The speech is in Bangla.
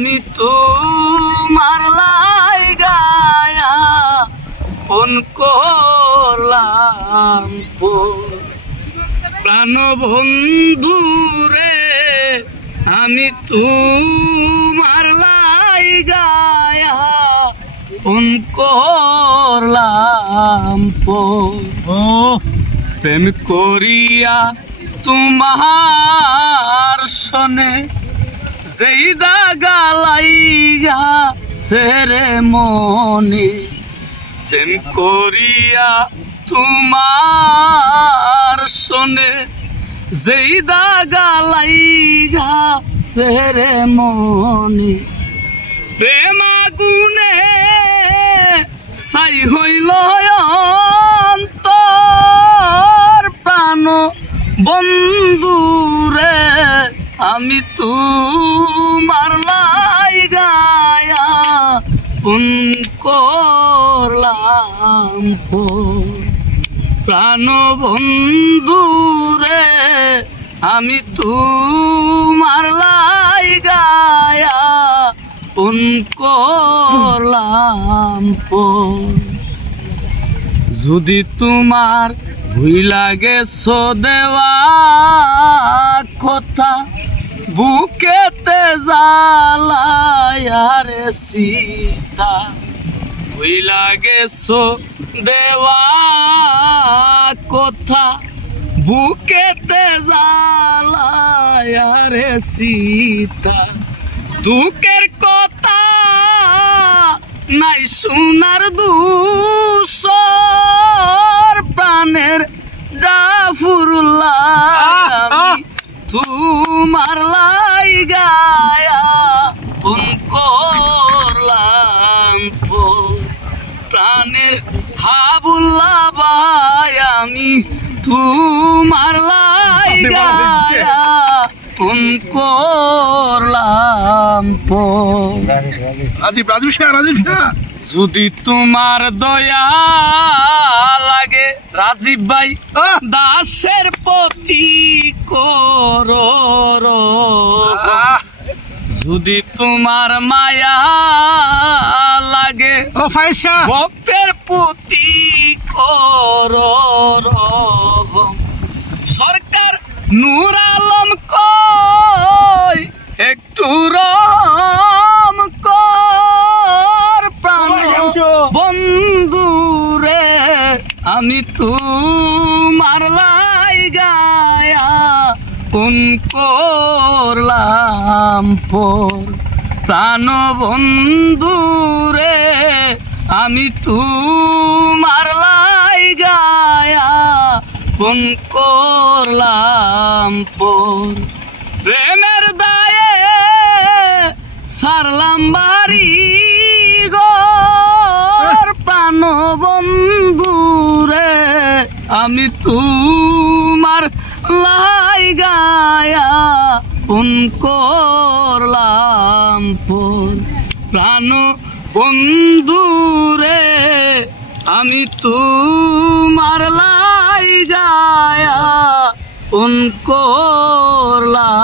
আমি তো মারলাই গায়া ফোন করলাম প্রাণ বন্ধু রে আমি তোমার লাই গায়া ফোন করলাম ফোন। প্রেম করিয়া তোমার শোনে যেই দাগা লাইগা সেরে মনে প্রেম করিয়া তোমার শোনে যেই দাগা লাইগা সেরে মনে প্রেম আগুনে সাই হইল অন্তর, প্রাণ বন্ধুরে আমি তোমার লাই গায়া ফোন করলাম। প্রাণ বন্ধুরে আমি তোমার লাই গায়া ফোন করলাম যদি তোমার ভুই লাগে দেওয়া কথা বুকেতে জ্বালায়ারে সীতা ভুই লাগে দেওয়া কথা। বুকেতে জ্বালায়ারে সীতা, দুঃখের কথা নাই সোনার দুসর প্রাণের জাফরুল্লাহ আমি তোমার লাই গায়া ফোন করলাম প্রাণের হাবুল্লা বায় আমি তোমার লাই গায়া। করলাম যদি তোমার দয়া লাগে রাজীব ভাই দাসের প্রতি করো যদি তোমার মায়া লাগে ও ফাইজ ভক্তের প্রতি করো। সরকার নূর আলম কই রহম কর প্রাণ বন্ধু রে আমি তোমার লাই গায়া কোন করলাম পর প্রাণ বন্ধু রে আমি তোমার লাই গায়া কোন করলাম পর প্রেমের দায়ে সারলাম বাড়ি গর প্রাণ বন্ধু রে। আমি তোমার লাই গায়া ফোন করলাম প্রাণ বন্ধু রে, আমি তোমার লাই গায়া ফোন করলাম